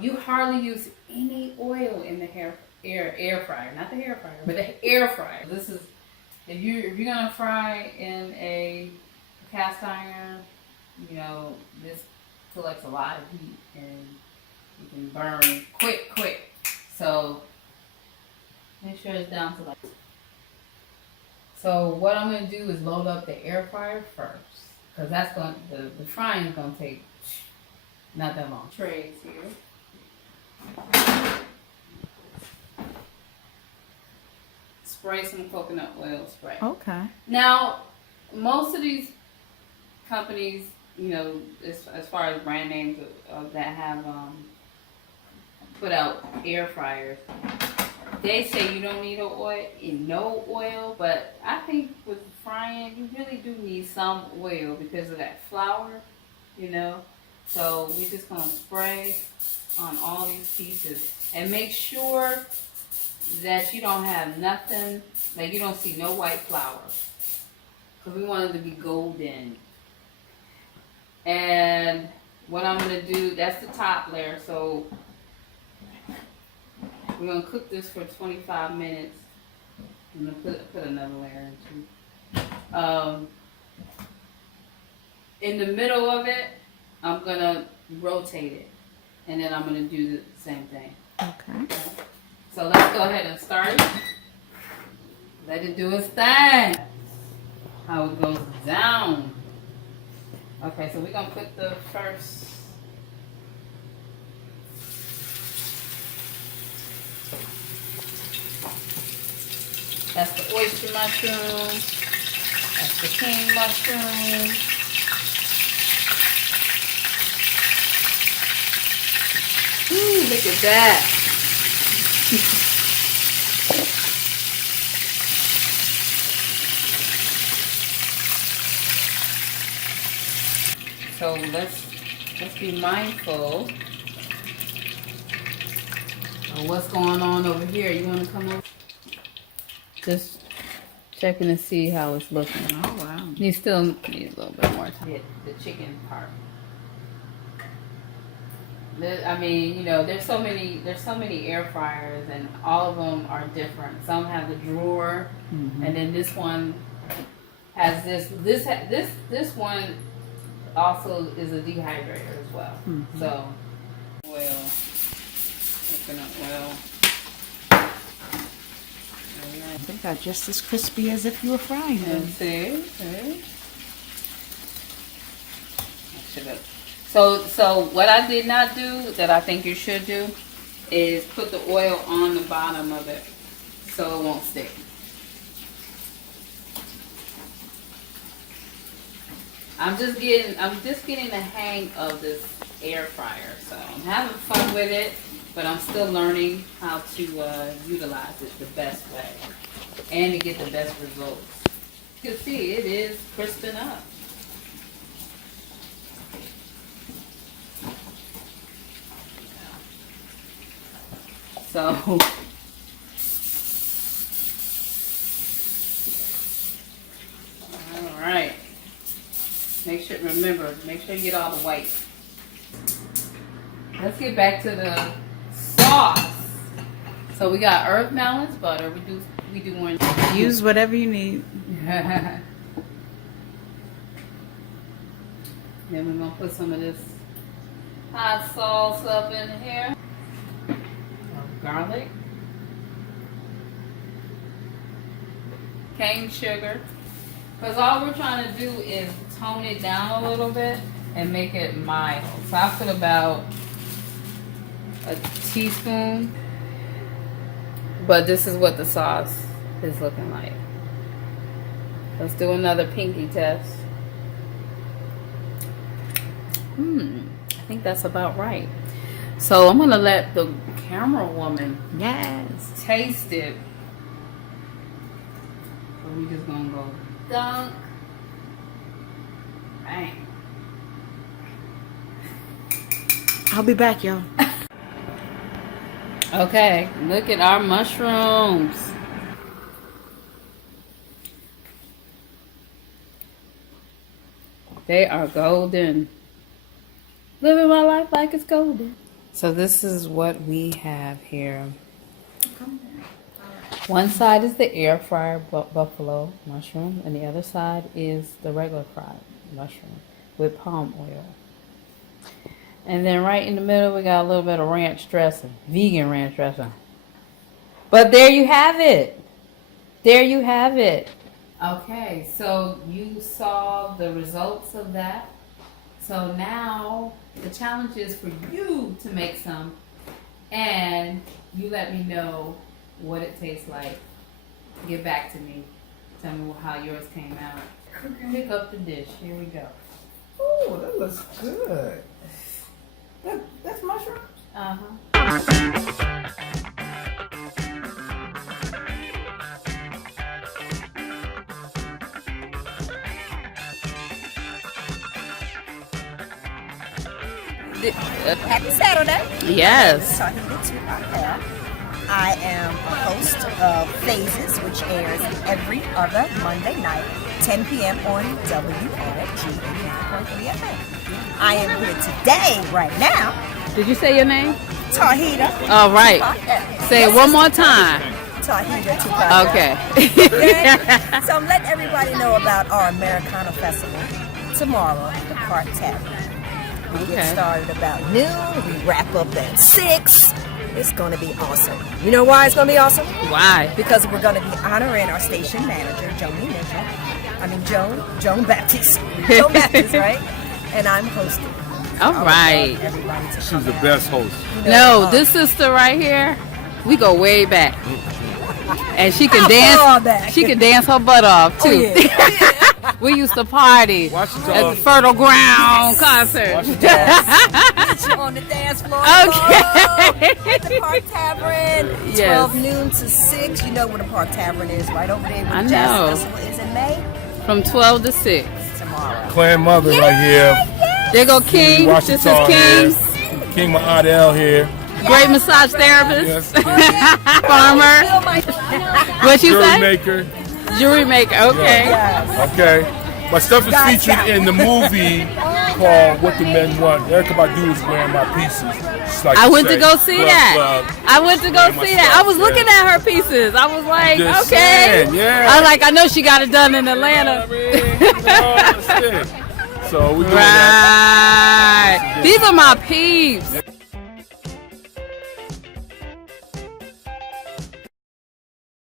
you hardly use any oil in the air fryer, not the hair fryer, but the air fryer. This is if you're gonna fry in a cast iron, you know, this collects a lot of heat and you can burn quick. So make sure it's down to like. So what I'm gonna do is load up the air fryer first, because that's going the frying is gonna take not that long. Trays here. Spray some coconut oil spray. Okay. Now, most of these companies, you know, as far as brand names that have put out air fryers, they say you don't need no oil, but I think with frying, you really do need some oil because of that flour, you know. So we're just gonna spray on all these pieces and make sure that you don't have nothing, like you don't see no white flour, because we want it to be golden. And what I'm gonna do, that's the top layer, so we're gonna cook this for 25 minutes. I'm gonna put another layer into. In the middle of it, I'm gonna rotate it, and then I'm gonna do the same thing. Okay. So let's go ahead and start. Let it do its thing. How it goes down. Okay, so we're gonna put the first. That's the oyster mushroom. That's the king mushroom. Ooh, look at that. So let's be mindful of what's going on over here. You want to come over? Just checking to see how it's looking. Oh wow! You still need a little bit more time. The chicken part. I mean, you know, there's so many air fryers, and all of them are different. Some have the drawer, and then this one has this one also is a dehydrator as well. So oil, coconut oil. I think they're just as crispy as if you were frying them. See? So what I did not do that I think you should do is put the oil on the bottom of it so it won't stick. I'm just getting the hang of this air fryer. So I'm having fun with it, but I'm still learning how to utilize it the best way and to get the best results. You can see it is crisping up. So, all right. Make sure you get all the white. Let's get back to the sauce. So we got earth melons, butter. We do one. Use whatever you need. Then we're gonna put some of this hot sauce up in here. Garlic, cane sugar, because all we're trying to do is tone it down a little bit and make it mild. So I put about a teaspoon, but this is what the sauce is looking like. Let's do another pinky test. I think that's about right. So I'm gonna let the camera woman taste it. So we just gonna go dunk. Bang. I'll be back, y'all. Okay, look at our mushrooms. They are golden. Living my life like it's golden. So this is what we have here. One side is the air fryer buffalo mushroom, and the other side is the regular fried mushroom with palm oil. And then right in the middle, we got a little bit of ranch dressing, vegan ranch dressing. But there you have it. There you have it. Okay, so you saw the results of that. So now the challenge is for you to make some, and you let me know what it tastes like. Get back to me. Tell me how yours came out. Pick up the dish. Here we go. Oh, that looks good. That's mushrooms? Happy Saturday. Yes. I am a host of Phases, which airs every other Monday night, 10 p.m. on WRG 89.3 FM. I am here today, right now. Did you say your name? Tahita. All right. Say it one more time. Tahita Tupac. Okay. Okay? So I'm letting everybody know about our Americana Festival tomorrow at the Park Tavern. We get started about noon. We wrap up at 6. It's going to be awesome. You know why it's going to be awesome? Why? Because we're going to be honoring our station manager, Joan Baptiste. Joan Baptiste, right? And I'm hosting. All right. She's the best host. No, this sister right here, we go way back. And she can dance. She can dance her butt off too. Oh, yeah. We used to party at the Fertile Ground concert. Get you on the dance floor. Okay. At the Park Tavern, 12 noon to 6. You know where the Park Tavern is, right over there. I know. Is in May? From 12 to 6. Tomorrow. Clan Mother right here. There go King. This is King. King Maadel here. Great massage therapist. Yes. Farmer. What you Jewelry say? maker. Jewelry maker. Okay. Yes. Okay. My stuff is featured in the movie called What the Men Want. Erica Badu is wearing my pieces. Like I went to go see that. I went to go see that. I was looking at her pieces. I was like, Just okay. saying, yeah. I was like, I know she got it done in Atlanta. That's it. So we doing Right. These are my peeps.